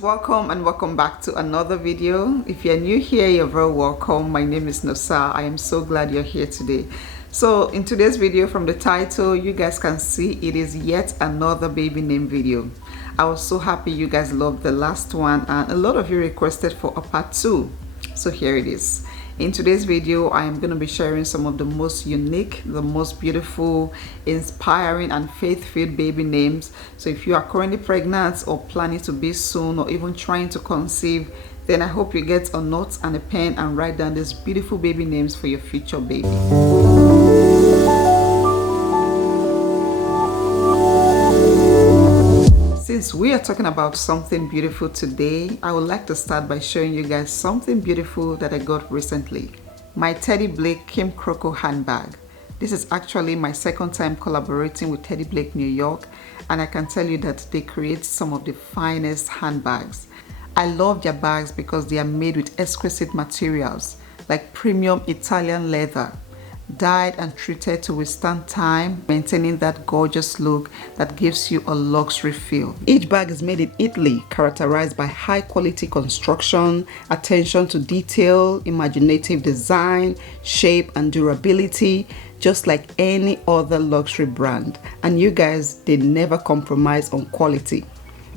friends, welcome and welcome back to another video. If you're new here, you're very welcome. My name is Nosa. I am so glad you're here today. So in today's video, from the title, you guys can see it is yet another baby name video. I was so happy you guys loved the last one and a lot of you requested for a part 2. So here it is. In today's video, I am going to be sharing some of the most unique, the most beautiful, inspiring and faith-filled baby names. So if you are currently pregnant or planning to be soon or even trying to conceive, then I hope you get a note and a pen and write down these beautiful baby names for your future baby. Since we are talking about something beautiful today, I would like to start by showing you guys something beautiful that I got recently. My Teddy Blake Kim Croco handbag. This is actually my second time collaborating with Teddy Blake New York, and I can tell you that they create some of the finest handbags. I love their bags because they are made with exquisite materials like premium Italian leather, dyed and treated to withstand time, maintaining that gorgeous look that gives you a luxury feel. Each bag is made in Italy, characterized by high quality construction, attention to detail, imaginative design, shape and durability, just like any other luxury brand. And you guys, they never compromise on quality.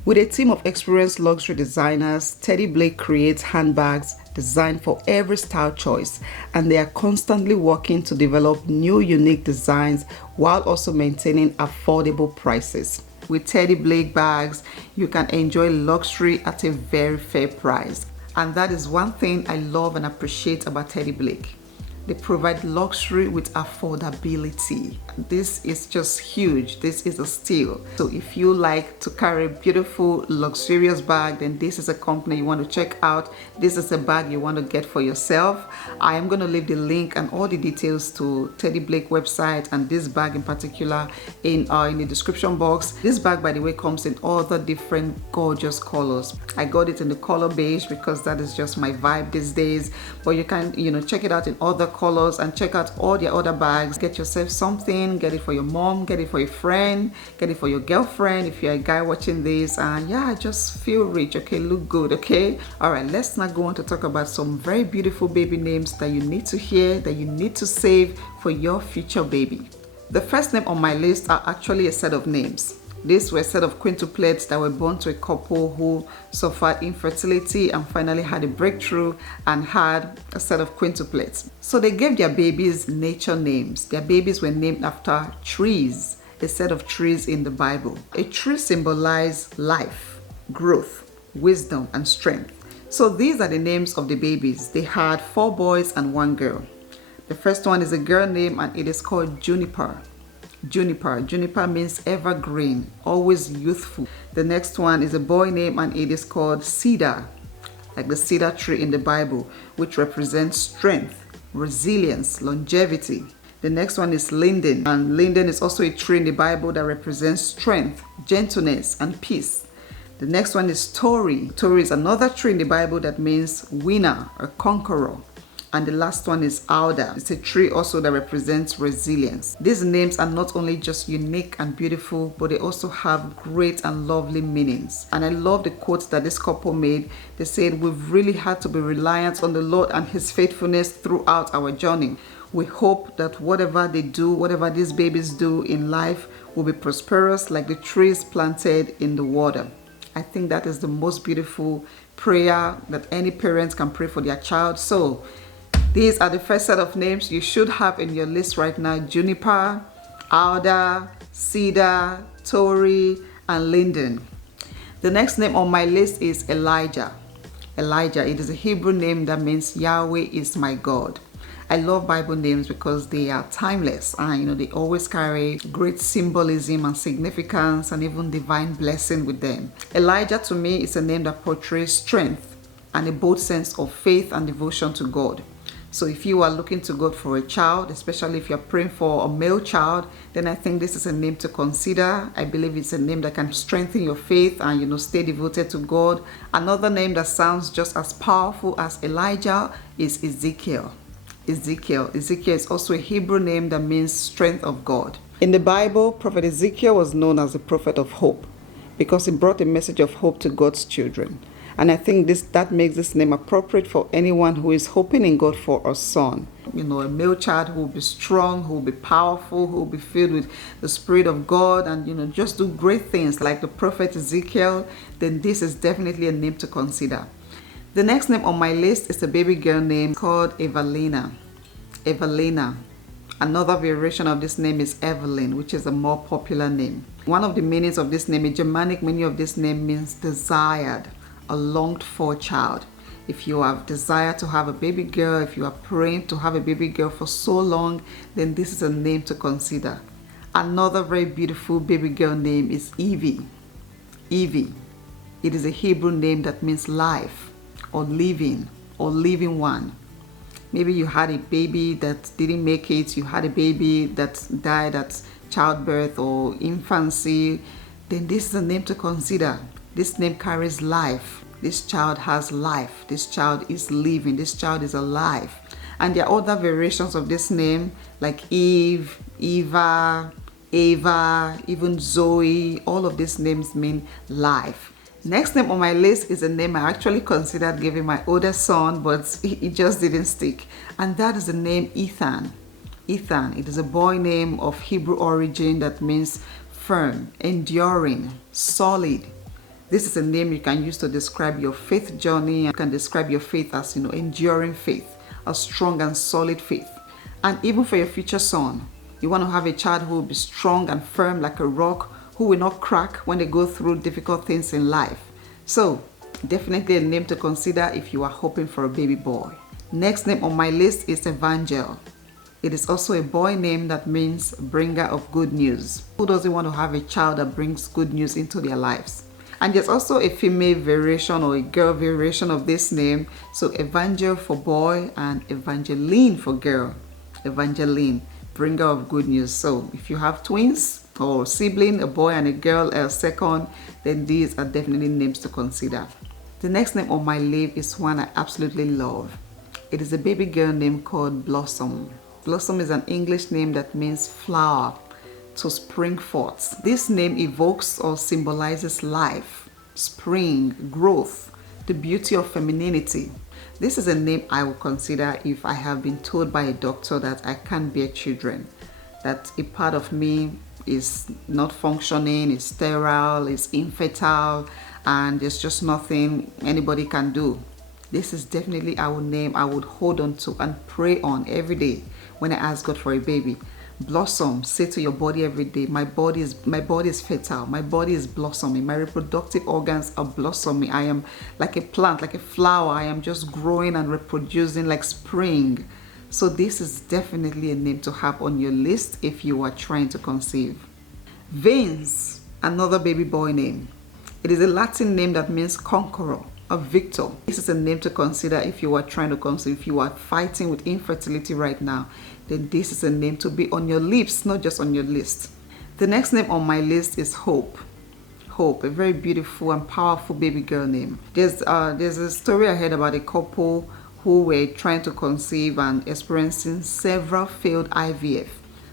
With a team of experienced luxury designers, Teddy Blake creates handbags designed for every style choice, and they are constantly working to develop new unique designs while also maintaining affordable prices. With Teddy Blake bags, you can enjoy luxury at a very fair price. And that is one thing I love and appreciate about Teddy Blake. They provide luxury with affordability. This is just huge. This is a steal. So if you like to carry a beautiful, luxurious bag, then this is a company you want to check out. This is a bag you want to get for yourself. I am going to leave the link and all the details to Teddy Blake website and this bag in particular in the description box. This bag, by the way, comes in all the different gorgeous colors. I got it in the color beige because that is just my vibe these days. But you can, check it out in other colors and check out all their other bags. Get yourself something, get it for your mom, get it for your friend, get it for your girlfriend if you're a guy watching this, and yeah, just feel rich, okay, look good, okay. All right, let's now go on to talk about some very beautiful baby names that you need to hear, that you need to save for your future baby. The first name on my list are actually a set of names. These were a set of quintuplets that were born to a couple who suffered infertility and finally had a breakthrough and had a set of quintuplets. So they gave their babies nature names. Their babies were named after trees, a set of trees in the Bible. A tree symbolized life, growth, wisdom, and strength. So these are the names of the babies. They had 4 boys and 1 girl. The first one is a girl name and it is called Juniper. Juniper means evergreen, always youthful. The next one is a boy name and it is called Cedar, like the cedar tree in the Bible, which represents strength, resilience, longevity. The next one is Linden, and Linden is also a tree in the Bible that represents strength, gentleness, and peace. The next one is Tory. Tory is another tree in the Bible that means winner or conqueror. And the last one is Alder. It's a tree also that represents resilience. These names are not only just unique and beautiful, but they also have great and lovely meanings. And I love the quote that this couple made. They said, "We've really had to be reliant on the Lord and His faithfulness throughout our journey. We hope that whatever they do, whatever these babies do in life, will be prosperous like the trees planted in the water." I think that is the most beautiful prayer that any parent can pray for their child. So these are the first set of names you should have in your list right now: Juniper, Alder, Cedar, Tory, and Linden. The next name on my list is Elijah. Elijah, it is a Hebrew name that means Yahweh is my God. I love Bible names because they are timeless and they always carry great symbolism and significance and even divine blessing with them. Elijah to me is a name that portrays strength and a bold sense of faith and devotion to God. So if you are looking to God for a child, especially if you're praying for a male child, then I think this is a name to consider. I believe it's a name that can strengthen your faith and stay devoted to God. Another name that sounds just as powerful as Elijah is Ezekiel. Ezekiel is also a Hebrew name that means strength of God. In the Bible, Prophet Ezekiel was known as the prophet of hope because he brought a message of hope to God's children. And I think that makes this name appropriate for anyone who is hoping in God for a son. You know, a male child who will be strong, who will be powerful, who will be filled with the Spirit of God and, you know, just do great things like the prophet Ezekiel. Then this is definitely a name to consider. The next name on my list is a baby girl name called Evelina. Evelina. Another variation of this name is Evelyn, which is a more popular name. One of the meanings of this name, a Germanic meaning of this name, means desired, a longed for child. If you have desire to have a baby girl, if you are praying to have a baby girl for so long, then this is a name to consider. Another very beautiful baby girl name is Evie. Evie. It is a Hebrew name that means life or living one. Maybe you had a baby that didn't make it, you had a baby that died at childbirth or infancy, then this is a name to consider. This name carries life. This child has life. This child is living. This child is alive. And there are other variations of this name like Eve, Eva, Ava, even Zoe. All of these names mean life. Next name on my list is a name I actually considered giving my oldest son, but it just didn't stick. And that is the name Ethan. Ethan. It is a boy name of Hebrew origin that means firm, enduring, solid. This is a name you can use to describe your faith journey. You can describe your faith as, you know, enduring faith, a strong and solid faith. And even for your future son, you want to have a child who will be strong and firm like a rock, who will not crack when they go through difficult things in life. So, definitely a name to consider if you are hoping for a baby boy. Next name on my list is Evangel. It is also a boy name that means bringer of good news. Who doesn't want to have a child that brings good news into their lives? And there's also a female variation or a girl variation of this name. So Evangel for boy and Evangeline for girl. Evangeline, bringer of good news. So if you have twins or sibling, a boy and a girl, a second, then these are definitely names to consider. The next name on my list is one I absolutely love. It is a baby girl name called Blossom. Blossom is an English name that means flower, to spring forth. This name evokes or symbolizes life, spring, growth, the beauty of femininity. This is a name I will consider if I have been told by a doctor that I can't bear children, that a part of me is not functioning, is sterile, is infertile, and there's just nothing anybody can do. This is definitely our name I would hold on to and pray on every day when I ask God for a baby. Blossom. Say to your body every day, my body is fertile, my body is blossoming, my reproductive organs are blossoming. I am like a plant, like a flower. I am just growing and reproducing like spring. So this is definitely a name to have on your list if you are trying to conceive. Vince, another baby boy name. It is a Latin name that means conqueror, a victor. This is a name to consider if you are trying to conceive. If you are fighting with infertility right now, then this is a name to be on your lips, not just on your list. The next name on my list is Hope. Hope, a very beautiful and powerful baby girl name. There's a story I heard about a couple who were trying to conceive and experiencing several failed IVF.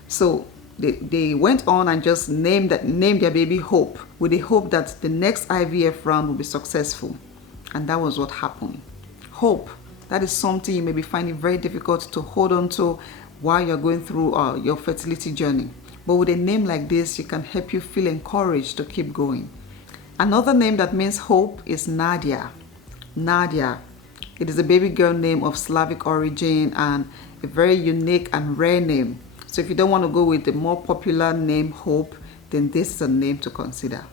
So they went on and just named their baby Hope, with the hope that the next IVF round will be successful. And that was what happened. Hope, that is something you may be finding very difficult to hold on to while you're going through your fertility journey. But with a name like this, it can help you feel encouraged to keep going. Another name that means hope is Nadia. Nadia. It is a baby girl name of Slavic origin and a very unique and rare name. So if you don't want to go with the more popular name Hope, then this is a name to consider.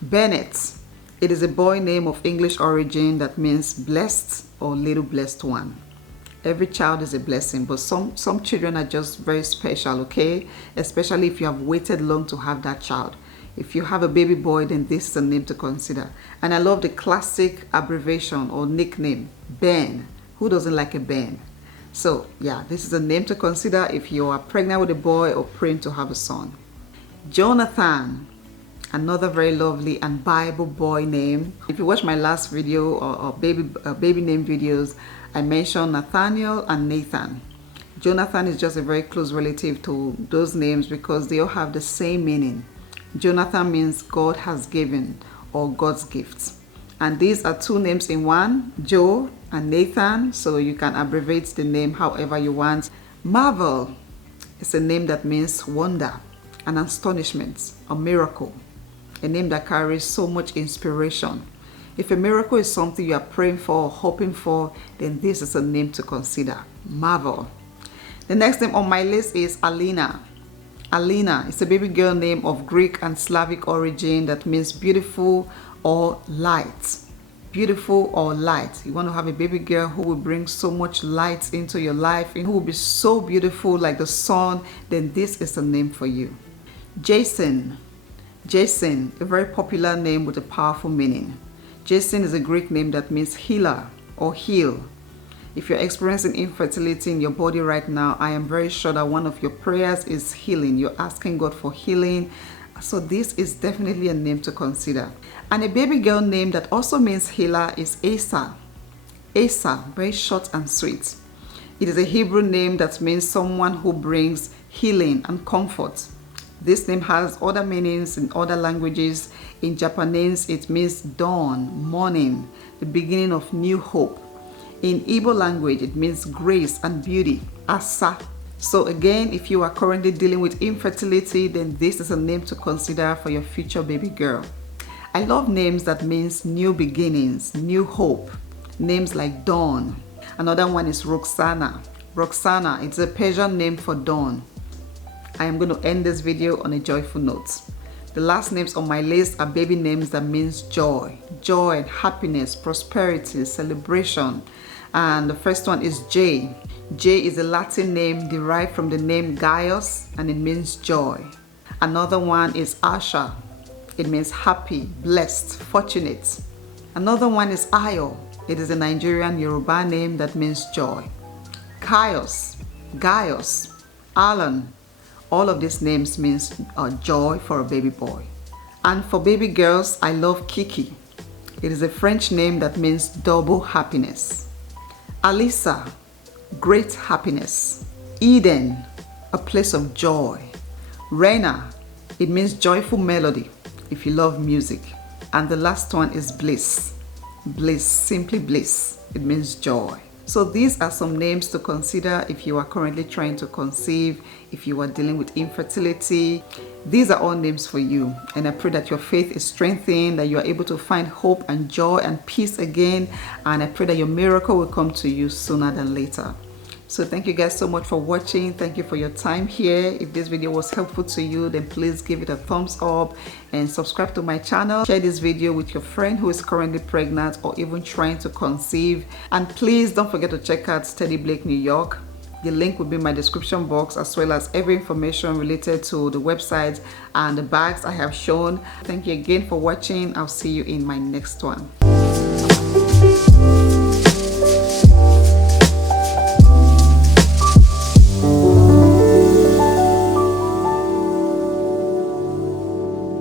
Bennett. It is a boy name of English origin that means blessed or little blessed one. Every child is a blessing, but some children are just very special, okay? Especially if you have waited long to have that child. If you have a baby boy, then this is a name to consider. And I love the classic abbreviation or nickname, Ben. Who doesn't like a Ben? So yeah, this is a name to consider if you are pregnant with a boy or praying to have a son. Jonathan. Another very lovely and Bible boy name. If you watch my last video or baby name videos, I mentioned Nathaniel and Nathan. Jonathan is just a very close relative to those names because they all have the same meaning. Jonathan means God has given or God's gifts. And these are two names in one, Joe and Nathan, so you can abbreviate the name however you want. Marvel is a name that means wonder, an astonishment, a miracle, a name that carries so much inspiration. If a miracle is something you are praying for or hoping for, then this is a name to consider, Marvel. The next name on my list is Alina. Alina is a baby girl name of Greek and Slavic origin that means beautiful or light. Beautiful or light. You want to have a baby girl who will bring so much light into your life and who will be so beautiful like the sun, then this is the name for you. Jason. Jason, a very popular name with a powerful meaning. Jason is a Greek name that means healer or heal. If you're experiencing infertility in your body right now, I am very sure that one of your prayers is healing. You're asking God for healing. So this is definitely a name to consider. And a baby girl name that also means healer is Asa. Asa, very short and sweet. It is a Hebrew name that means someone who brings healing and comfort. This name has other meanings in other languages. In Japanese, it means dawn, morning, the beginning of new hope. In Igbo language, it means grace and beauty, Asa. So again, if you are currently dealing with infertility, then this is a name to consider for your future baby girl. I love names that means new beginnings, new hope. Names like Dawn. Another one is Roxana. Roxana, it's a Persian name for dawn. I am going to end this video on a joyful note. The last names on my list are baby names that means joy. Joy and happiness, prosperity, celebration. And the first one is Jay. Jay is a Latin name derived from the name Gaius and it means joy. Another one is Asha. It means happy, blessed, fortunate. Another one is Ayo. It is a Nigerian Yoruba name that means joy. Caius, Gaius, Alan. All of these names means joy for a baby boy. And for baby girls, I love Kiki. It is a French name that means double happiness. Alisa, great happiness. Eden, a place of joy. Rena, it means joyful melody if you love music. And the last one is Bliss. Bliss, simply bliss. It means joy. So these are some names to consider if you are currently trying to conceive, if you are dealing with infertility. These are all names for you, and I pray that your faith is strengthened, that you are able to find hope and joy and peace again, and I pray that your miracle will come to you sooner than later. So thank you guys so much for watching. Thank you for your time here. If this video was helpful to you, then please give it a thumbs up and subscribe to my channel. Share this video with your friend who is currently pregnant or even trying to conceive. And please don't forget to check out Teddy Blake New York. The link will be in my description box, as well as every information related to the website and the bags I have shown. Thank you again for watching. I'll see you in my next one.